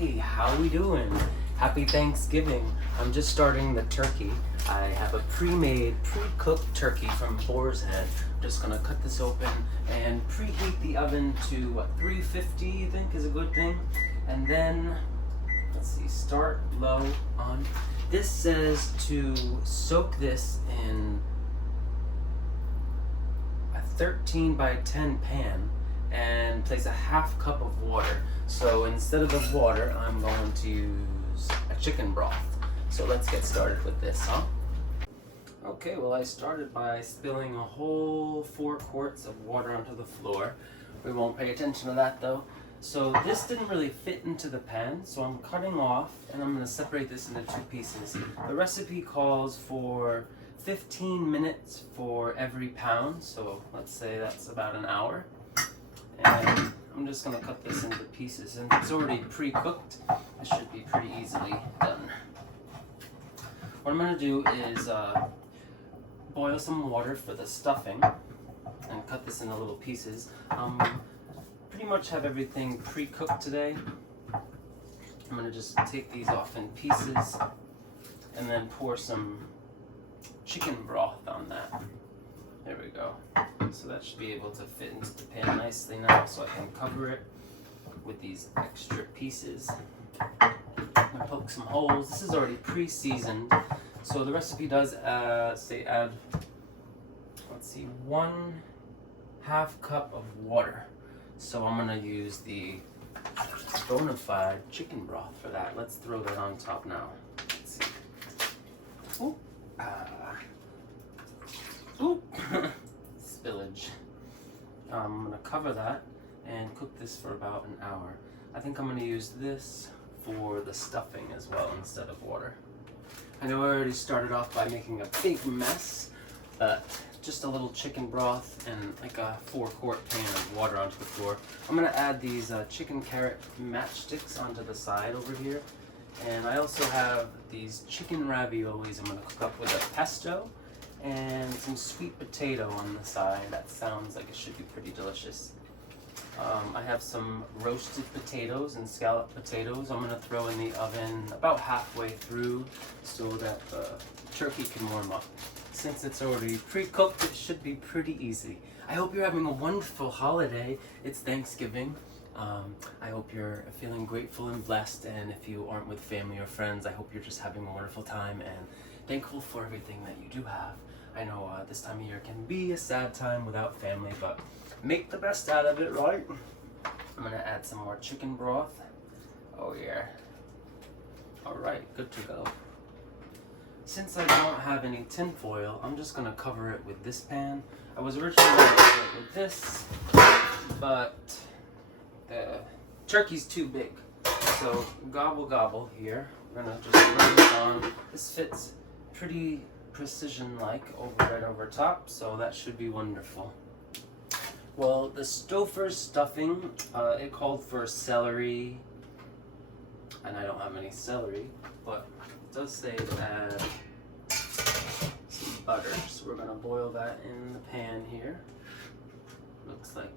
Hey, how we doing? Happy Thanksgiving. I'm just starting the turkey. I have a pre-made, pre-cooked turkey from Boars Head. I'm just gonna cut this open and preheat the oven to 350, you think is a good thing? And then, let's see, start low on. This says to soak this in a 13 by 10 pan and place a half cup of water. So instead of the water, I'm going to use a chicken broth. So let's get started with this, huh? Okay, well I started by spilling a whole 4 quarts of water onto the floor. We won't pay attention to that though. So this didn't really fit into the pan, so I'm cutting off and I'm going to separate this into 2 pieces. The recipe calls for 15 minutes for every pound, so let's say that's about an hour. And I'm just going to cut this into pieces, and it's already pre-cooked. It should be pretty easily done. What I'm going to do is boil some water for the stuffing and cut this into little pieces. Pretty much have everything pre-cooked today. I'm going to just take these off in pieces and then pour some chicken broth on that. There we go. So that should be able to fit into the pan nicely now, so I can cover it with these extra pieces. I'm going to poke some holes. This is already pre-seasoned, so the recipe does say add, let's see, 1/2 cup of water. So I'm going to use the bona fide chicken broth for that. Let's throw that on top now. Let's see. Ooh. Ooh. Spillage. I'm going to cover that and cook this for about an hour. I think I'm going to use this for the stuffing as well instead of water. I know I already started off by making a big mess, but just a little chicken broth and like a 4-quart pan of water onto the floor. I'm going to add these chicken carrot matchsticks onto the side over here. And I also have these chicken raviolis I'm going to cook up with a pesto and some sweet potato on the side. That sounds like it should be pretty delicious. I have some roasted potatoes and scalloped potatoes I'm going to throw in the oven about halfway through so that the turkey can warm up. Since it's already pre-cooked, it should be pretty easy. I hope you're having a wonderful holiday. It's Thanksgiving. I hope you're feeling grateful and blessed, and if you aren't with family or friends, I hope you're just having a wonderful time and thankful for everything that you do have. I know this time of year can be a sad time without family, but make the best out of it, right? I'm gonna add some more chicken broth. Oh yeah. Alright, good to go. Since I don't have any tin foil, I'm just gonna cover it with this pan. I was originally gonna cover it with this, but the turkey's too big. So gobble gobble here. We're gonna just run this on. This fits pretty precision-like right over top, so that should be wonderful. Well, the Stouffer's stuffing, it called for celery, and I don't have any celery, but it does say to add some butter, so we're going to boil that in the pan here. Looks like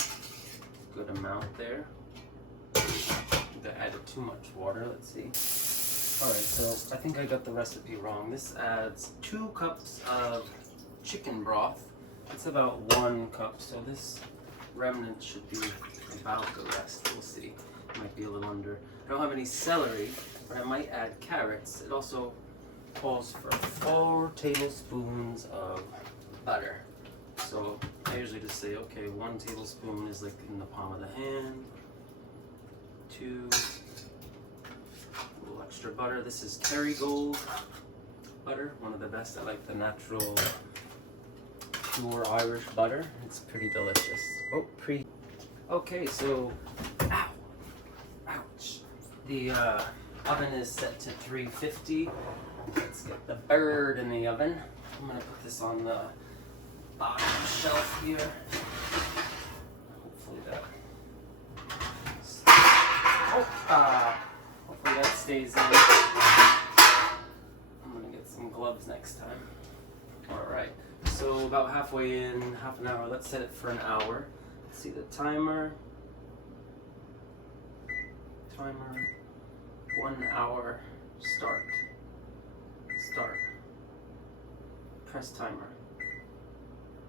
a good amount there. I think I added too much water, let's see. Alright, so I think I got the recipe wrong. This adds 2 cups of chicken broth. It's about 1 cup, so this remnant should be about the rest. We'll see. It might be a little under. I don't have any celery, but I might add carrots. It also calls for 4 tablespoons of butter. So I usually just say, okay, 1 tablespoon is like in the palm of the hand. 2, a little extra butter. This is Kerrygold butter, one of the best. I like the natural pure Irish butter. It's pretty delicious. Oh, Okay, so, ouch. The oven is set to 350. Let's get the bird in the oven. I'm gonna put this on the bottom shelf here. Hopefully that. Hopefully that stays in. I'm gonna get some gloves next time. All right. So about halfway in, half an hour, let's set it for an hour. Let's see the timer. Timer, 1 hour, start. Start. Press timer.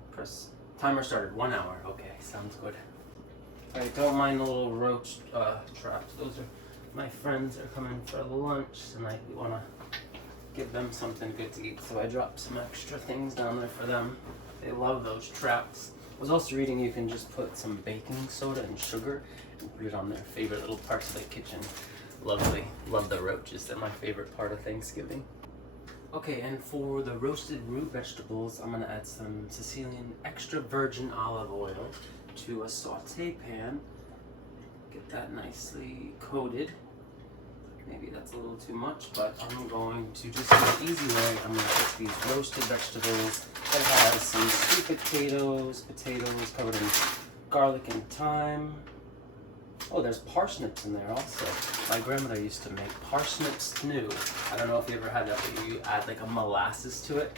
Press, timer started, 1 hour, okay, sounds good. I don't mind the little roach traps. Those are, my friends are coming for lunch and I want to give them something good to eat. So I dropped some extra things down there for them. They love those traps. I was also reading you can just put some baking soda and sugar and put it on their favorite little parts of the kitchen. Lovely. Love the roaches. They're my favorite part of Thanksgiving. Okay, and for the roasted root vegetables, I'm going to add some Sicilian extra virgin olive oil to a saute pan. Get that nicely coated. Maybe that's a little too much, but I'm going to just do an easy way. I'm going to put these roasted vegetables that has some sweet potatoes covered in garlic and thyme. Oh, there's parsnips in there also. My grandmother used to make parsnip stew. I don't know if you ever had that, but you add like a molasses to it.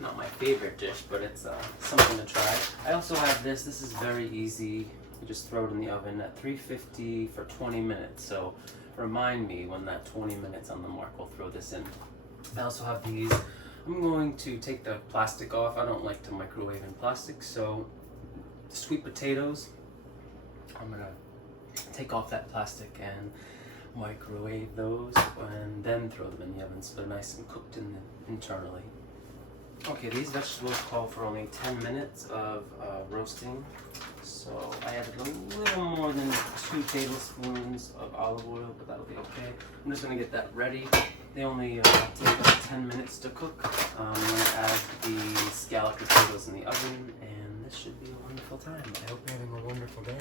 Not my favorite dish, but it's something to try. I also have this. This is very easy. You just throw it in the oven at 350 for 20 minutes. So remind me when that 20 minutes on the mark, we'll throw this in. I also have these. I'm going to take the plastic off. I don't like to microwave in plastic, so sweet potatoes, I'm going to take off that plastic and microwave those and then throw them in the oven so they're nice and cooked internally. Okay, these vegetables call for only 10 minutes of roasting, so I added a little more than 2 tablespoons of olive oil, but that'll be okay. I'm just going to get that ready. They only take about 10 minutes to cook. I'm going to add the scalloped potatoes in the oven, and this should be a wonderful time. I hope you're having a wonderful day.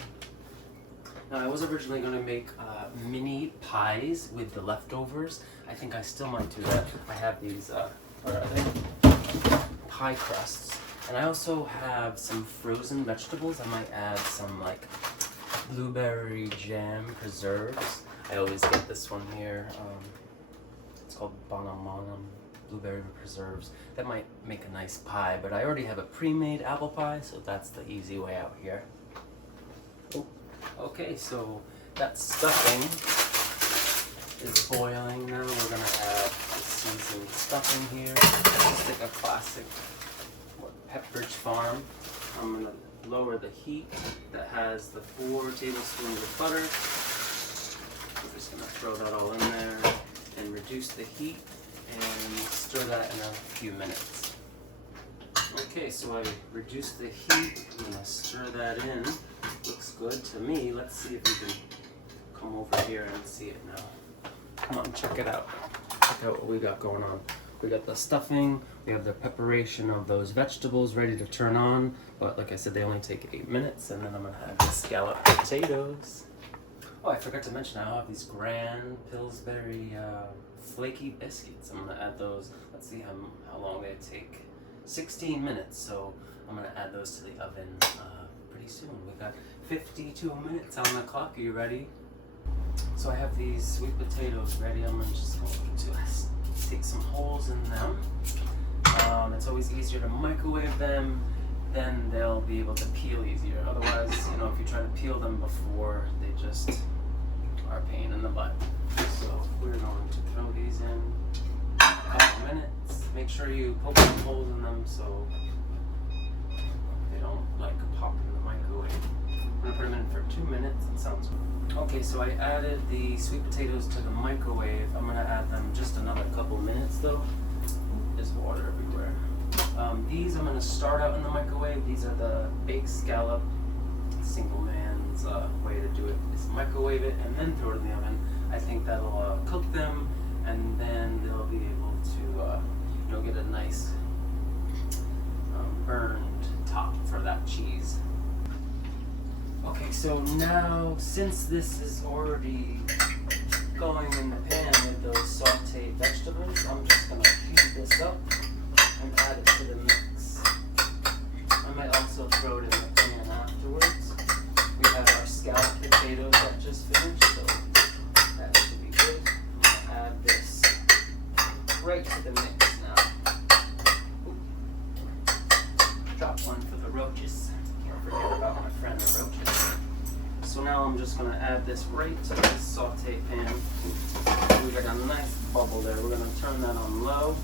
Now, I was originally going to make mini pies with the leftovers. I think I still might do that. I have these, what are they? Pie crusts. And I also have some frozen vegetables. I might add some like blueberry jam preserves. I always get this one here. It's called Bonamonum blueberry preserves. That might make a nice pie, but I already have a pre-made apple pie, so that's the easy way out here. Oh, okay, so that stuffing is boiling now. We're gonna add the seasoned stuffing here. Just like a classic Pepperidge Farm. I'm gonna lower the heat. That has the 4 tablespoons of butter. I'm just gonna throw that all in there and reduce the heat and stir that in a few minutes. Okay, so I reduced the heat. I'm gonna stir that in. Looks good to me. Let's see if we can come over here and see it now. Come on, check it out. Check out what we got going on. We got the stuffing, we have the preparation of those vegetables ready to turn on, but like I said, they only take 8 minutes, and then I'm gonna have the scalloped potatoes. Oh, I forgot to mention, I have these Grand Pillsbury flaky biscuits. I'm gonna add those. Let's see how long they take. 16 minutes, so I'm gonna add those to the oven pretty soon. We got 52 minutes on the clock. Are you ready? So I have these sweet potatoes ready. I'm just going to take some holes in them. It's always easier to microwave them, then they'll be able to peel easier. Otherwise, if you try to peel them before, they just are a pain in the butt. So we're going to throw these in a couple minutes. Make sure you poke some holes in them so they don't pop in the microwave. I'm going to put them in for 2 minutes. It sounds good. Okay, so I added the sweet potatoes to the microwave. I'm going to add them just another couple minutes though. There's water everywhere. These I'm going to start out in the microwave. These are the baked scallop. Single man's way to do it is microwave it and then throw it in the oven. I think that'll cook them, and then they'll be able to get a nice burned top for that cheese. Okay, so now since this is already going in the pan with those sauteed vegetables, I'm just going to heat this up and add it to the mix. I might also throw it in the pan afterwards. We have our scalloped potatoes that just finished, so that should be good. I'm going to add this right to the mix now. Drop one for the roaches. Can't forget about my friend the roaches. So now I'm just going to add this right to the saute pan. We got a nice bubble there. We're gonna turn that on low.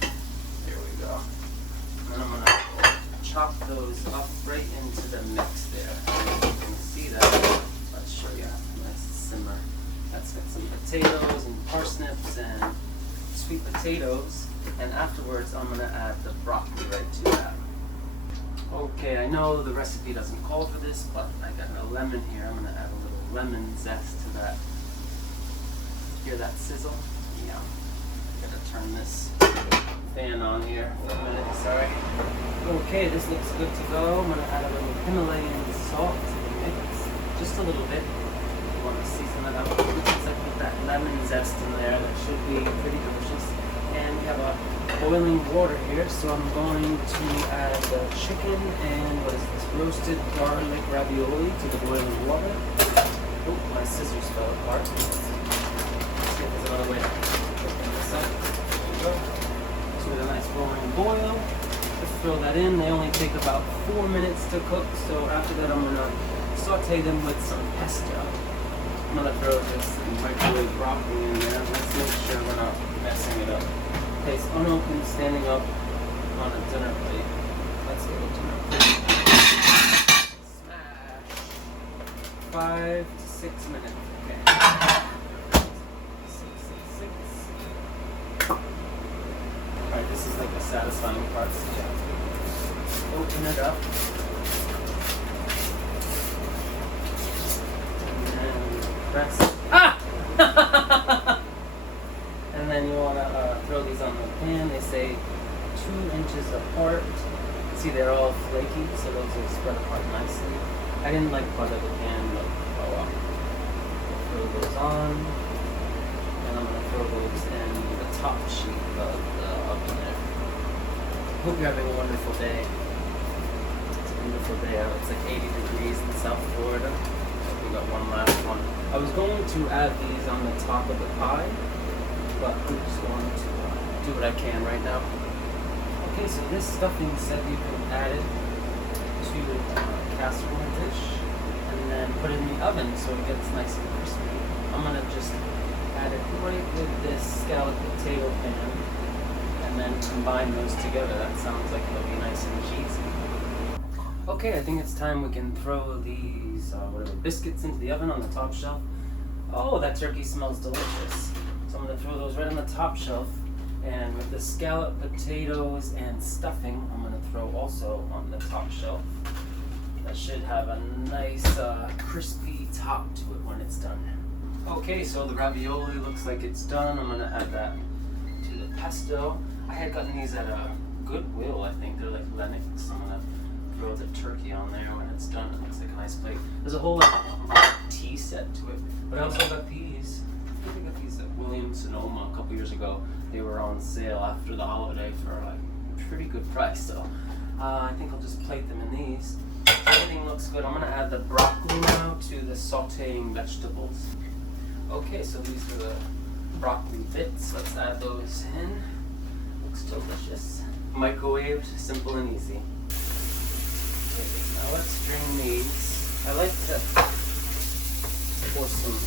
Here we go. And I'm gonna chop those up right into the mix there. You can see that. Let's show you. Nice simmer. That's got some potatoes and parsnips and sweet potatoes. And afterwards, I'm gonna add the broccoli right to that. Okay, I know the recipe doesn't call for this, but I got a lemon here. I'm gonna add a little lemon zest to that. Hear that sizzle? Yeah. Gotta turn this fan on here for a minute, sorry. Okay, this looks good to go. I'm gonna add a little Himalayan salt to the mix, just a little bit. You wanna season it up. Since I put that lemon zest in there, that should be pretty delicious. And we have a boiling water here, so I'm going to add the chicken and what is this, roasted garlic ravioli to the boiling water. Oh, my scissors fell apart. Let's see if there's another way to open this up. There we go. So with a nice rolling boil, just throw that in. They only take about 4 minutes to cook, so after that I'm going to saute them with some pesto. I'm going to throw this microwave broccoli in there. Let's make sure we're not messing it up. Okay, it's unopened, standing up on a dinner plate. Let's go to dinner plate. Smash. 5 to 6 minutes. Okay. 6. Alright, this is like the satisfying part. So yeah. Open it up. And then press. Ah! And then you want to throw these on the pan. They say 2 inches apart. See, they're all flaky, so those will spread apart nicely. I didn't like butter the pan, but oh well. Throw those on. And I'm going to throw those in the top sheet of the oven there. Hope you're having a wonderful day. It's a wonderful day out. It's like 80 degrees in South Florida. We got one last one. I was going to add these on the top of the pie, but I'm just going to do what I can right now. Okay, so this stuffing said you can add it to a casserole dish and then put it in the oven so it gets nice and crispy. I'm going to just add it right with this scalloped potato pan and then combine those together. That sounds like it'll be nice and cheesy. Okay, I think it's time we can throw these biscuits into the oven on the top shelf. Oh, that turkey smells delicious. So I'm going to throw those right on the top shelf, and with the scalloped potatoes and stuffing, I'm going to throw also on the top shelf. That should have a nice crispy top to it when it's done. Okay, so the ravioli looks like it's done. I'm going to add that to the pesto. I had gotten these at a Goodwill, I think. They're like Lennox. I'm going to throw the turkey on there when it's done. It looks like a nice plate. There's a whole tea set to it, but I also got these. I think I got these at Williams-Sonoma a couple years ago. They were on sale after the holiday for like a pretty good price, so I think I'll just plate them in these. Everything looks good. I'm going to add the broccoli now to the sauteing vegetables. Okay, so these are the broccoli bits. Let's add those in. Looks delicious. Microwaved, simple and easy. Okay, now let's drain these. I like to pour some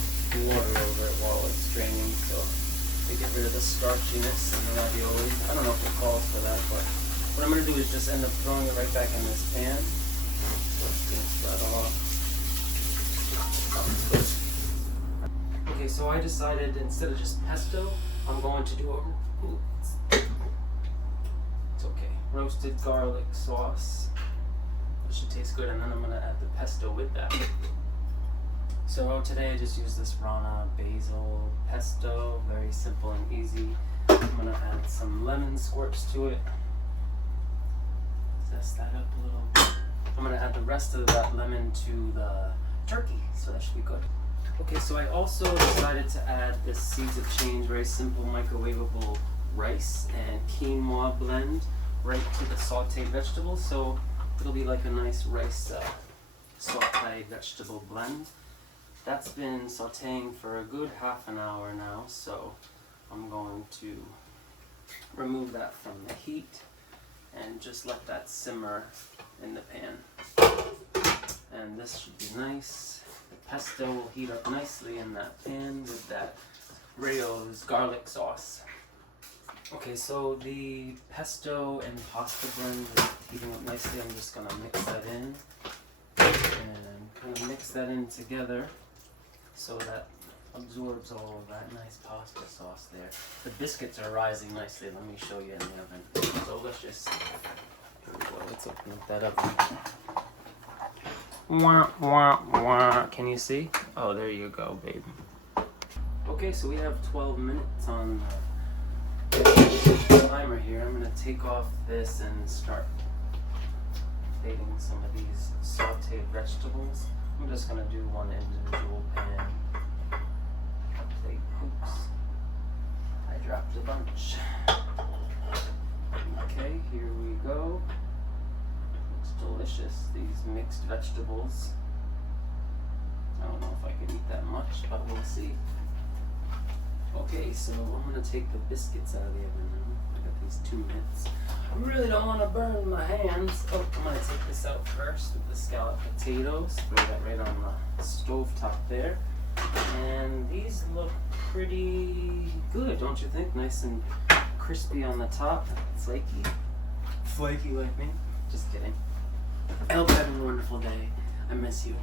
water over it while it's draining, so to get rid of the starchiness in the ravioli. I don't know if it calls for that, but what I'm going to do is just end up throwing it right back in this pan. So it's going to spread off. Okay, so I decided instead of just pesto, I'm going to do it's okay, roasted garlic sauce. It should taste good, and then I'm going to add the pesto with that. So today I just used this Rana basil pesto, very simple and easy. I'm going to add some lemon squirts to it. Zest that up a little bit. I'm going to add the rest of that lemon to the turkey, so that should be good. Okay, so I also decided to add this Seeds of Change, very simple microwavable rice and quinoa blend right to the sauteed vegetables. So it'll be like a nice rice sauteed vegetable blend. That's been sauteing for a good half an hour now, so I'm going to remove that from the heat and just let that simmer in the pan. And this should be nice. pesto will heat up nicely in that pan with that Rayo's garlic sauce. Okay, so the pesto and pasta blend is heating up nicely. I'm just gonna mix that in and kind of mix that in together so that absorbs all of that nice pasta sauce there. The biscuits are rising nicely. Let me show you in the oven. Delicious. Here we go. Let's open up that oven. Wah, wah, wah. Can you see? Oh, there you go, babe. Okay, so we have 12 minutes on the timer here. I'm going to take off this and start plating some of these sauteed vegetables. I'm just going to do one individual pan. Plate. Oops. I dropped a bunch. Okay, here we go. Looks delicious, these mixed vegetables. I don't know if I can eat that much, but we'll see. Okay, so I'm going to take the biscuits out of the oven now. I got these 2 minutes. I really don't want to burn my hands. Oh, I'm going to take this out first with the scalloped potatoes. Throw that right on the stove top there. And these look pretty good, don't you think? Nice and crispy on the top. Flaky. Flaky like me. Just kidding. I hope you're having a wonderful day. I miss you.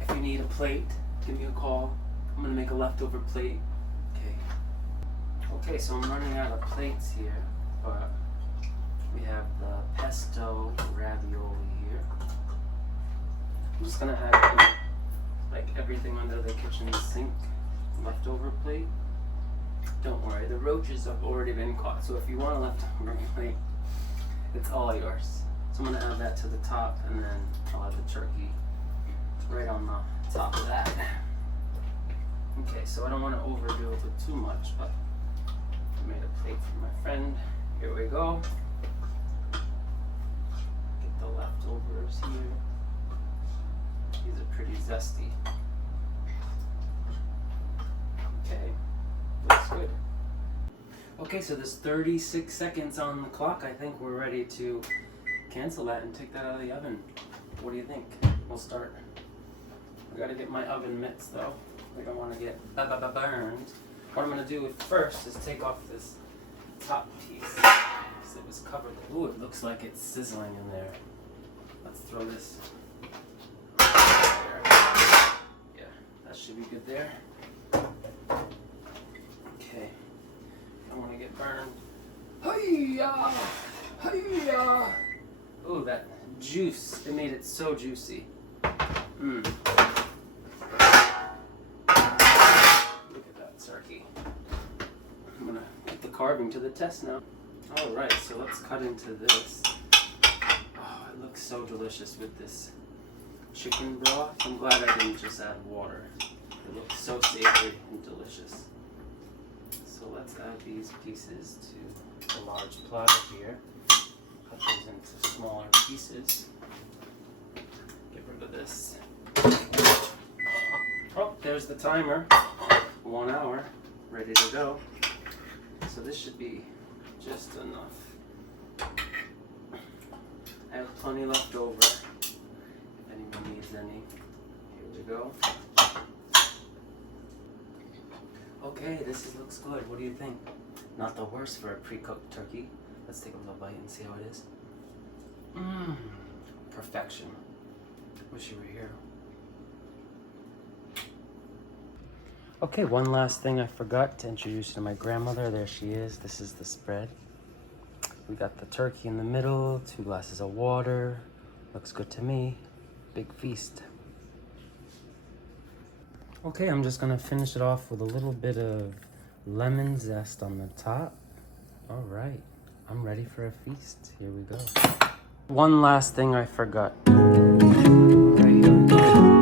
If you need a plate, give me a call. I'm going to make a leftover plate. Okay, so I'm running out of plates here, but we have the pesto ravioli here. I'm just gonna add like everything under the kitchen sink leftover plate. Don't worry, the roaches have already been caught, so if you want a leftover plate, it's all yours. So I'm gonna add that to the top, and then I'll add the turkey right on the top of that. Okay, so I don't want to overdo it with too much, but I made a plate for my friend. Here we go. Get the leftovers here. These are pretty zesty. Okay, looks good. Okay, so there's 36 seconds on the clock. I think we're ready to cancel that and take that out of the oven. What do you think? We'll start. I gotta get my oven mitts though. We don't want to get burned. What I'm going to do first is take off this top piece because it was covered. Ooh, it looks like it's sizzling in there. Let's throw this there. Yeah, that should be good there. Okay, I don't want to get burned. Hi-ya! Hi-ya! Ooh, that juice, it made it so juicy. Mmm. Turkey. I'm gonna put the carving to the test now. Alright, so let's cut into this. Oh, it looks so delicious with this chicken broth. I'm glad I didn't just add water. It looks so savory and delicious. So let's add these pieces to the large platter here. Cut those into smaller pieces. Get rid of this. Oh, there's the timer. 1 hour, ready to go. So this should be just enough. I have plenty left over if anyone needs any. Here we go. Okay, this looks good. What do you think? Not the worst for a pre-cooked turkey. Let's take a little bite and see how it is. Mmm, perfection. Wish you were here. Okay, one last thing I forgot to introduce you to my grandmother. There she is. This is the spread. We got the turkey in the middle, 2 glasses of water. Looks good to me. Big feast. Okay, I'm just gonna finish it off with a little bit of lemon zest on the top. All right, I'm ready for a feast. Here we go. One last thing I forgot. All right, here we go.